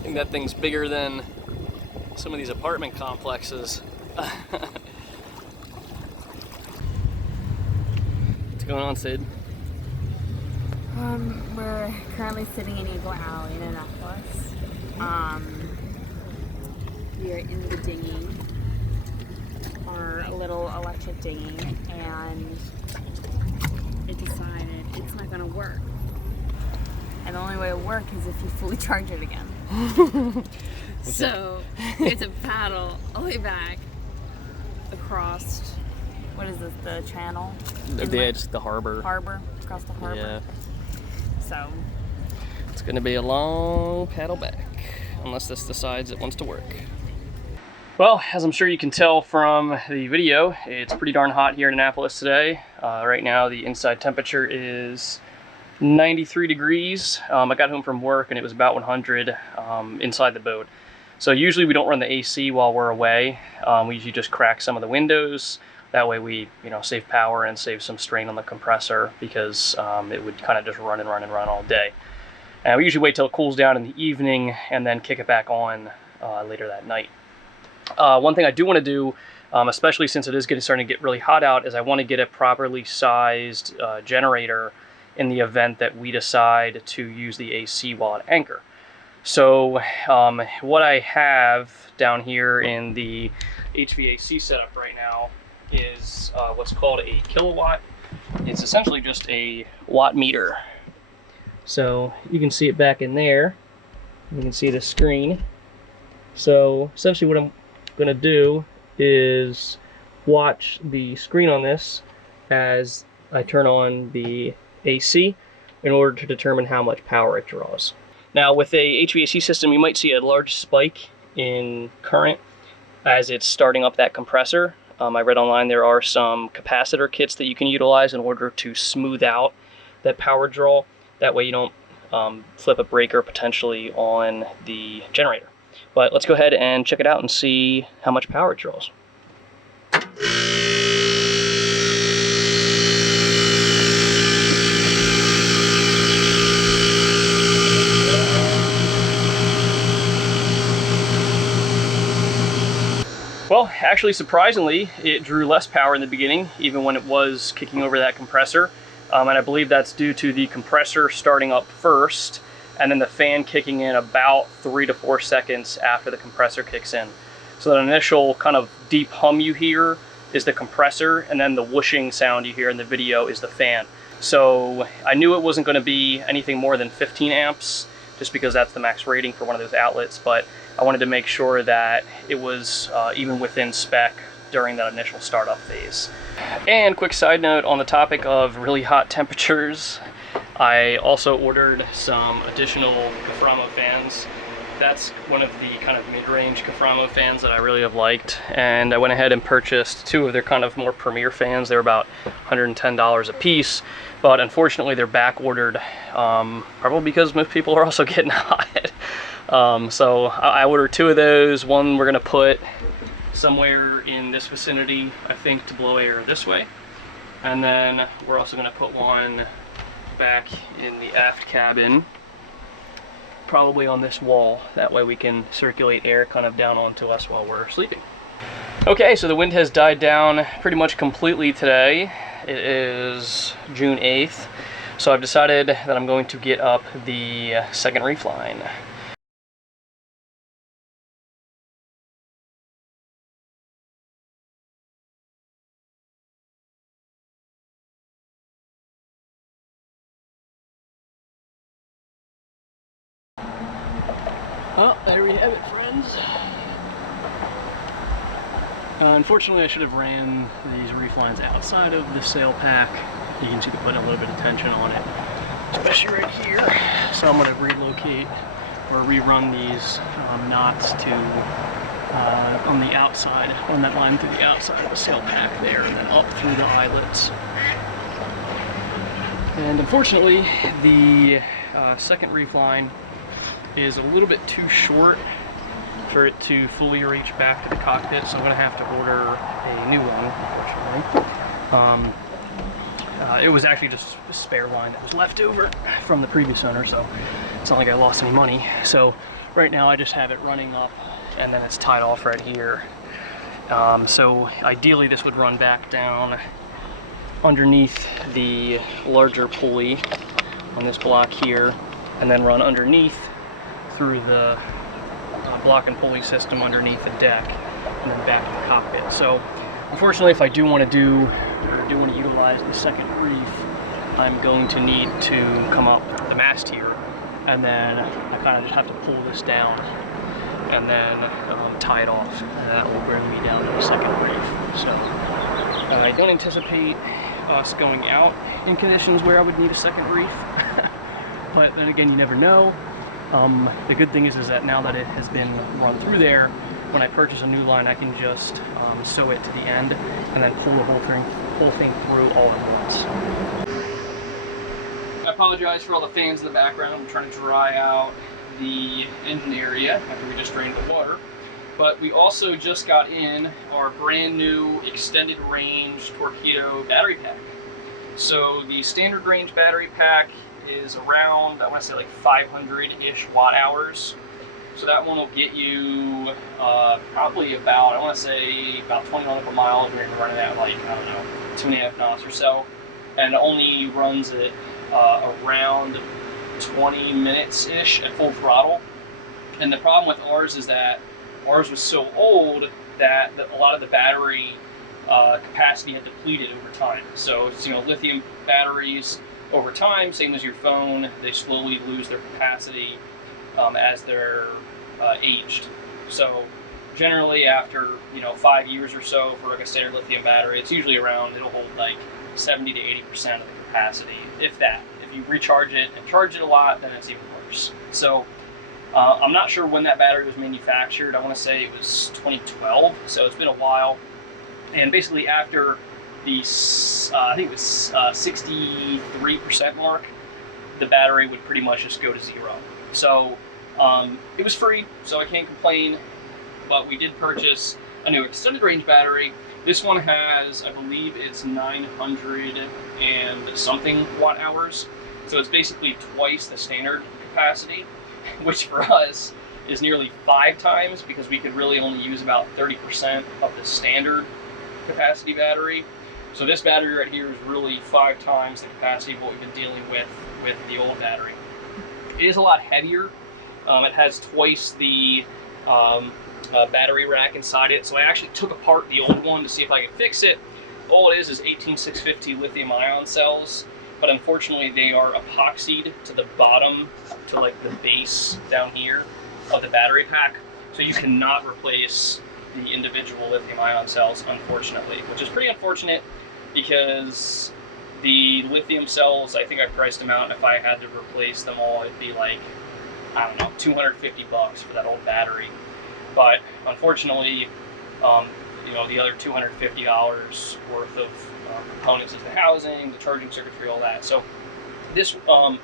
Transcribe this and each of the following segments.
I think that thing's bigger than some of these apartment complexes. What's going on, Sid? We're currently sitting in Eagle Alley in Annapolis. We are in the dinghy, our little electric dinghy, and it decided it's not going to work. And the only way it will work is if you fully charge it again. So it's a paddle all the way back across, what is this, the channel? The harbor. Across the harbor. Yeah. So it's going to be a long paddle back, unless this decides it wants to work. Well, as I'm sure you can tell from the video, it's pretty darn hot here in Annapolis today. Right now the inside temperature is 93 degrees. I got home from work and it was about 100 inside the boat. So usually we don't run the AC while we're away. We usually just crack some of the windows. That way we, save power and save some strain on the compressor, because it would kind of just run all day. And we usually wait till it cools down in the evening and then kick it back on later that night. One thing I do want to do, especially since it is starting to get really hot out, is I want to get a properly sized generator in the event that we decide to use the AC while at anchor. So what I have down here in the HVAC setup right now is what's called a kilowatt. It's essentially just a watt meter. So you can see it back in there. You can see the screen. So essentially what I'm going to do is watch the screen on this as I turn on the AC in order to determine how much power it draws. Now with a HVAC system, you might see a large spike in current as it's starting up that compressor. I read online there are some capacitor kits that you can utilize in order to smooth out that power draw. That way you don't flip a breaker potentially on the generator. But let's go ahead and check it out and see how much power it draws. Well, actually, surprisingly, it drew less power in the beginning, even when it was kicking over that compressor. And I believe that's due to the compressor starting up first, and then the fan kicking in about 3 to 4 seconds after the compressor kicks in. So that initial kind of deep hum you hear is the compressor, and then the whooshing sound you hear in the video is the fan. So I knew it wasn't going to be anything more than 15 amps, just because that's the max rating for one of those outlets, but I wanted to make sure that it was even within spec during that initial startup phase. And quick side note on the topic of really hot temperatures, I also ordered some additional Caframo fans. That's one of the kind of mid-range Caframo fans that I really have liked, and I went ahead and purchased 2 of their kind of more premier fans. They're about $110 a piece, but unfortunately they're back ordered, probably because most people are also getting hot. So I ordered 2 of those. One we're gonna put somewhere in this vicinity, I think, to blow air this way, and then we're also gonna put one back in the aft cabin, probably on this wall. That way we can circulate air kind of down onto us while we're sleeping. Okay, so the wind has died down pretty much completely today. It is June 8th, so I've decided that I'm going to get up the second reef line. Well, there we have it, friends. Unfortunately, I should have ran these reef lines outside of the sail pack. You can see they're putting a little bit of tension on it, especially right here. So I'm going to relocate or rerun these knots to on the outside, on that line through the outside of the sail pack there, and then up through the eyelets. And unfortunately, the second reef line is a little bit too short for it to fully reach back to the cockpit, so I'm going to have to order a new one, unfortunately. It was actually just a spare line that was left over from the previous owner, so it's not like I lost any money. So right now I just have it running up and then it's tied off right here. So ideally this would run back down underneath the larger pulley on this block here, and then run underneath through the block and pulley system underneath the deck, and then back in the cockpit. So unfortunately, if I do want to utilize the second reef, I'm going to need to come up the mast here, and then I kind of just have to pull this down and then tie it off, and that will bring me down to the second reef. So I don't anticipate us going out in conditions where I would need a second reef, but then again, you never know. The good thing is that now that it has been run through there, when I purchase a new line, I can just sew it to the end and then pull the whole thing through all at once. I apologize for all the fans in the background. I'm trying to dry out the engine area after we just drained the water. But we also just got in our brand new extended range Torqueedo battery pack. So the standard range battery pack is around, I want to say like 500-ish watt hours. So that one will get you probably about, I want to say about 20 nautical miles. We're running at like, I don't know, 2.5 knots or so. And it only runs at around 20 minutes-ish at full throttle. And the problem with ours is that ours was so old that a lot of the battery capacity had depleted over time. So it's, you know, lithium batteries over time, same as your phone, they slowly lose their capacity as they're aged. So generally after, you know, 5 years or so for like a standard lithium battery, it's usually around, it'll hold like 70 to 80% of the capacity, if that. If you recharge it and charge it a lot, then it's even worse. So I'm not sure when that battery was manufactured. I want to say it was 2012, so it's been a while. And basically after the, I think it was 63% mark, the battery would pretty much just go to zero. So it was free, so I can't complain, but we did purchase a new extended range battery. This one has, I believe it's 900 and something watt hours. So it's basically twice the standard capacity, which for us is nearly 5 times, because we could really only use about 30% of the standard capacity battery. So this battery right here is really 5 times the capacity of what we've been dealing with the old battery. It is a lot heavier. It has twice the battery rack inside it. So I actually took apart the old one to see if I could fix it. All it is 18650 lithium ion cells, but unfortunately they are epoxied to the bottom, to like the base down here of the battery pack. So you cannot replace the individual lithium ion cells, unfortunately, which is pretty unfortunate, because the lithium cells, I think I priced them out, if I had to replace them all, it'd be like, I don't know, $250 for that old battery. But unfortunately, you know, the other $250 worth of components is the housing, the charging circuitry, all that. So this, the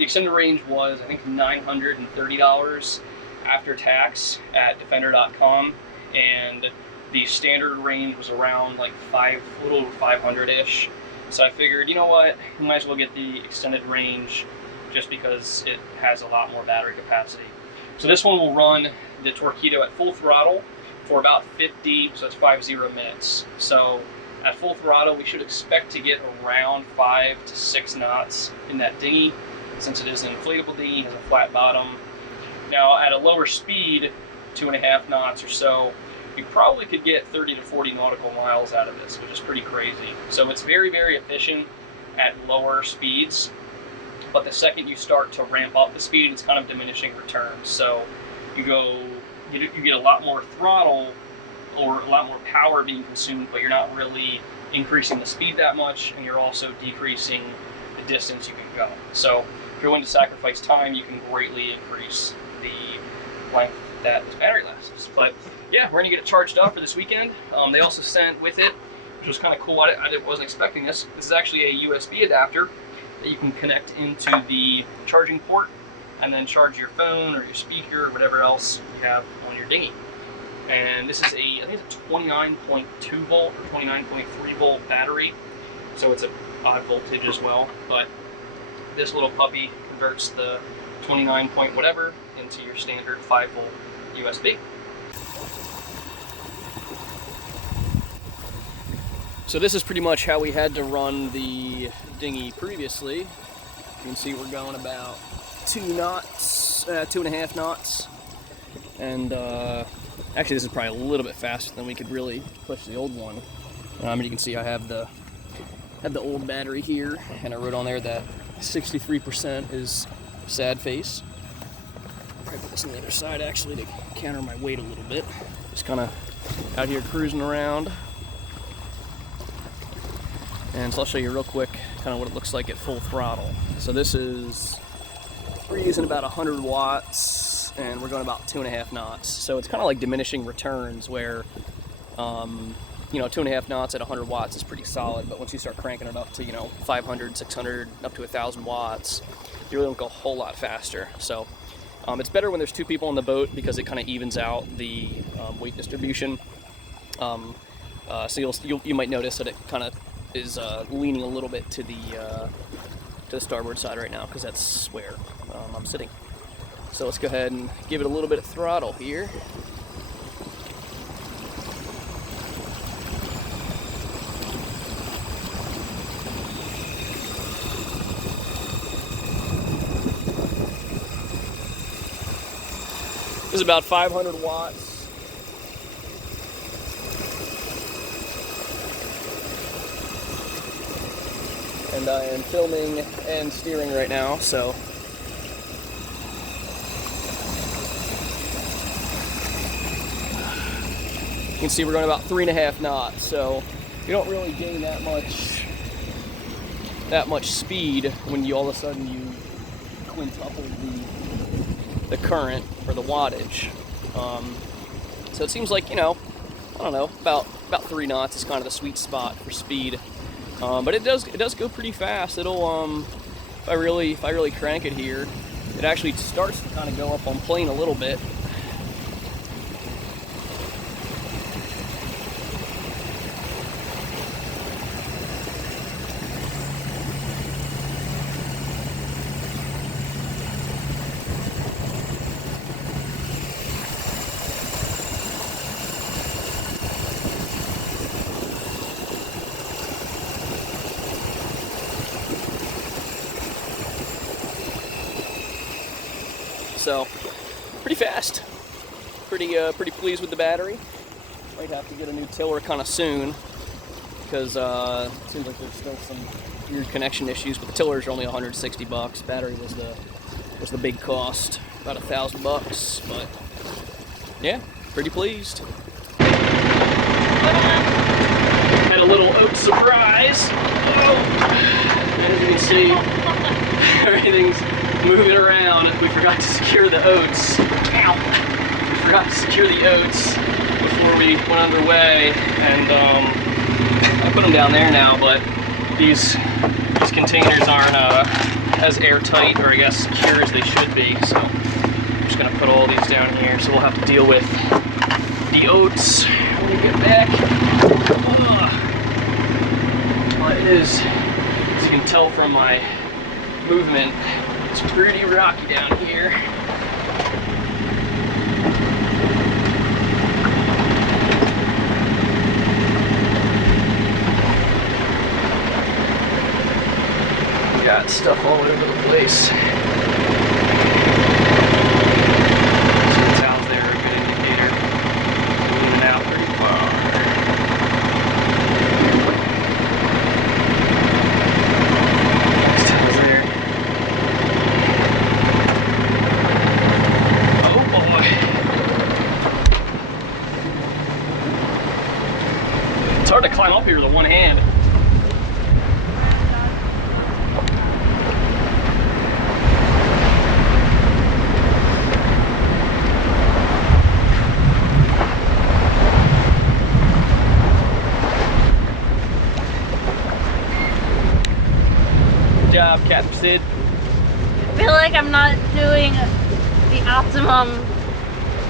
extended range was, I think, $930 after tax at Defender.com, and the standard range was around like a little over 500-ish. So I figured, you know what, you might as well get the extended range just because it has a lot more battery capacity. So this one will run the Torqueedo at full throttle for about 50, so it's 50 minutes. So at full throttle, we should expect to get around 5 to 6 knots in that dinghy, since it is an inflatable dinghy, has a flat bottom. Now at a lower speed, 2.5 knots or so, you probably could get 30 to 40 nautical miles out of this, which is pretty crazy. So it's very, very efficient at lower speeds, but the second you start to ramp up the speed, it's kind of diminishing returns. So you get a lot more throttle or a lot more power being consumed, but you're not really increasing the speed that much, and you're also decreasing the distance you can go. So if you're willing to sacrifice time, you can greatly increase the length that this battery lasts. But yeah, we're gonna get it charged up for this weekend. They also sent with it, which was kind of cool. I wasn't expecting this. This is actually a USB adapter that you can connect into the charging port and then charge your phone or your speaker or whatever else you have on your dinghy. And this is I think it's a 29.2 volt or 29.3 volt battery. So it's a odd voltage as well, but this little puppy converts the 29 point whatever into your standard 5-volt USB. So this is pretty much how we had to run the dinghy previously. You can see we're going about 2 knots, 2.5 knots. And actually this is probably a little bit faster than we could really push the old one. You can see I have the old battery here, and I wrote on there that 63% is sad face. I'll probably put this on the other side actually to counter my weight a little bit. Just kind of out here cruising around. And so I'll show you real quick kind of what it looks like at full throttle. So this is, we're using about 100 watts and we're going about 2.5 knots. So it's kind of like diminishing returns where, you know, 2.5 knots at 100 watts is pretty solid, but once you start cranking it up to, you know, 500, 600, up to 1,000 watts, you really don't go a whole lot faster. So it's better when there's 2 people on the boat because it kind of evens out the weight distribution. So you might notice that it kind of is leaning a little bit to the starboard side right now because that's where I'm sitting. So let's go ahead and give it a little bit of throttle here. This is about 500 watts. And I am filming and steering right now, so you can see we're going about 3.5 knots, so you don't really gain that much speed when you all of a sudden you quintuple the current or the wattage. So it seems like, you know, I don't know, about 3 knots is kind of the sweet spot for speed. But it does go pretty fast. It'll if I really crank it here, it actually starts to kind of go up on plane a little bit. So, pretty fast. Pretty pleased with the battery. Might have to get a new tiller kind of soon because it seems like there's still some weird connection issues. But the tillers are only $160. Battery was the big cost, about $1,000. But yeah, pretty pleased. Had a little oat surprise. As you can see, everything's moving around. We forgot to secure the oats. Ow! We forgot to secure the oats before we went underway, and I put them down there now. But these containers aren't as airtight, or I guess secure as they should be. So I'm just gonna put all these down here. So we'll have to deal with the oats when we get back. Well, it is, as you can tell from my movement, it's pretty rocky down here. We got stuff all over the place. The towels there are a good indicator. Moving out pretty far. It's hard to climb up here with one hand. Good job, Captain Sid. I feel like I'm not doing the optimum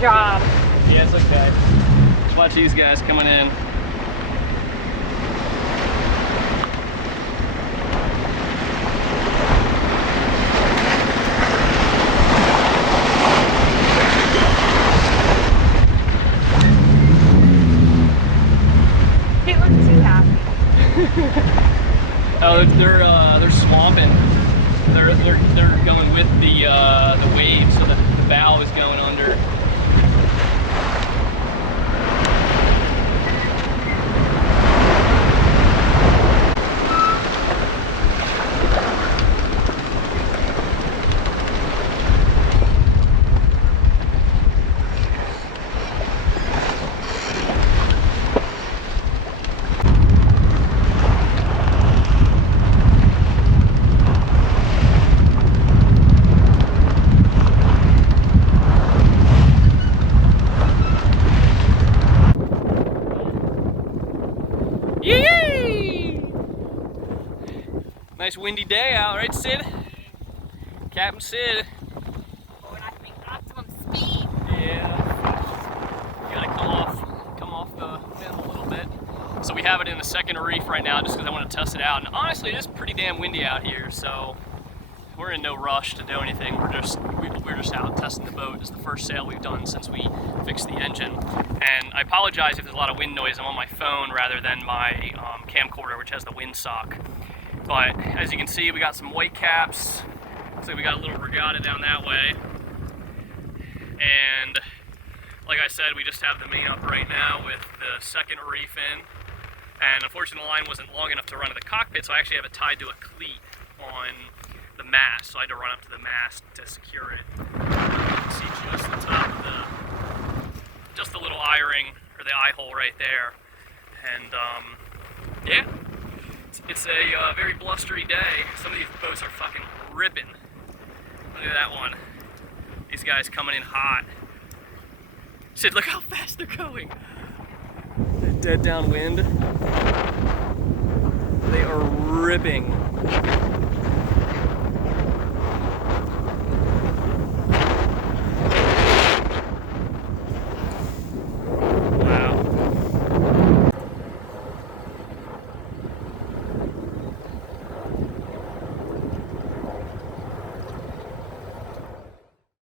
job. Yeah, it's okay. Just watch these guys coming in. No, they're swamping. They're going with the wave, so the bow is going under. Yee! Nice windy day out, right, Sid? Captain Sid. Going at optimum speed. Yeah. You gotta come off the fin a little bit. So we have it in the second reef right now just because I want to test it out. And honestly, it is pretty damn windy out here, so we're in no rush to do anything. We're just out testing the boat. It's the first sail we've done since we fixed the engine. And I apologize if there's a lot of wind noise. I'm on my phone rather than my camcorder, which has the windsock. But as you can see, we got some white caps. Looks like we got a little regatta down that way. And like I said, we just have the main up right now with the second reef in. And unfortunately, the line wasn't long enough to run to the cockpit, so I actually have it tied to a cleat on the mast, so I had to run up to the mast to secure it. You can see just the top of just the little eye ring, or the eye hole right there. And yeah, it's a very blustery day. Some of these boats are fucking ripping. Look at that one. These guys coming in hot. Sid, look how fast they're going. Dead downwind. They are ripping.